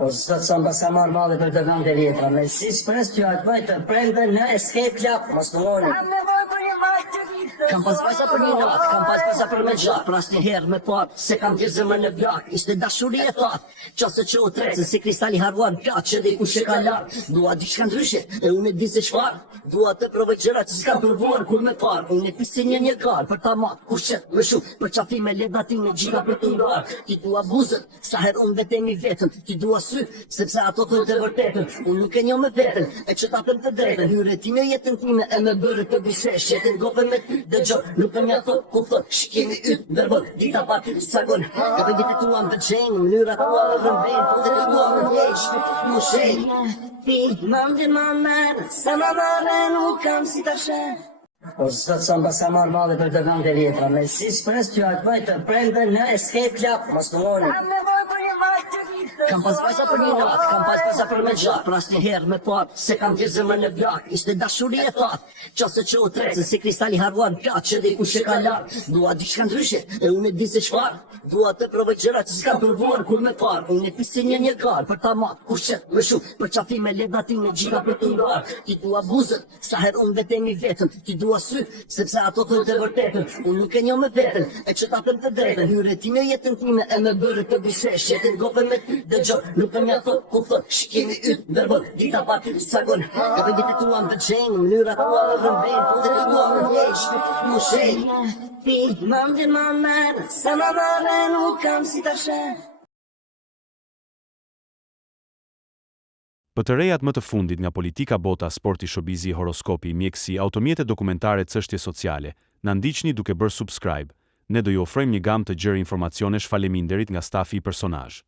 O zot sa mbasa marrë madhe për të dhënë letra, me si shpres t'ju atë të prende në escape klap, mos të loni. Kam pas pasa për një natë, kam pas pasa për me gjatë, për asë një herë me patë, se kam të zemër në blak, ishte dashuri e thatë, qase që u trecën, si kristali haruan pjatë, që dhe i kushe ka lartë, dua diçka ndryshe, e unë e di se çfarë, dua të provoj gjëra që s'kam provuar kur me parë, unë e pisi një karë, për ta matë, kushet, më shumë, për qafi me ledatin e gjitha për të ndarë, ti dua buzët, sa herë unë vetemi vetën, ti dua sy, sepse ato thojnë të vërtetën, unë nuk e njoh me veten, e që ta them të drejtën, hyre ti në jetën time e me bërë të bishesh, jetën gope me ty, dëgjoj, nuk e mjato, kupton, shkemi yt, verbon, dita pa ty sagon, ka për ditë tua më pëlqejnë, mënyra tua më rëmbejnë, po të tua më vjeq, shpiti mu shenjë, ti mandi ma merë, sa ma marrë nuk kam si ta shenë. O zot sa mbasa marrë madhe për të dhënë letra, me si shpres t'ju atë të prende në escape klap, mos të loni. Kam pas pasa për një natë, kam pas pasa për me gjatë, për asë një herë me patë, se kam të zemër në blak, ishte dashuri e thatë, qase që u trecën, si kristali haruan pjatë, që dhe i kushe ka lartë, dua diçka ndryshe, e unë e di se çfarë, dua të provoj gjëra që s'kam provuar kur me parë, unë e pisi një karë, për ta matë, kushet, më shumë, për qafi me ledatin e gjitha për të ndarë, ti dua buzët, sa herë unë vetemi vetën, ti dua sy, sepse ato thojnë të vërtetën, unë nuk e njoh me veten, e që ta them të drejtën, hyre ti në jetën time e me bërë të bishesh, jetën gope me ty, dëgjoj, nuk e mjato, kupton, shkemi yt, verbon, dita pa ty sagon, ka për ditë tua më pëlqejnë, mënyra tua më rëmbejnë, po të tua më vjeq, shpiti mu shenjë, ti mandi ma merë, sa ma marrë nuk kam si ta shenë. Për të rejat më të fundit nga politika, bota, sporti, showbizi, horoskopi, mjekësi, automjete dokumentare, çështje sociale, na ndiqni duke bërë subscribe. Ne do ju ofrojmë një gamë të gjerë informacionesh faleminderit nga stafi i personazh.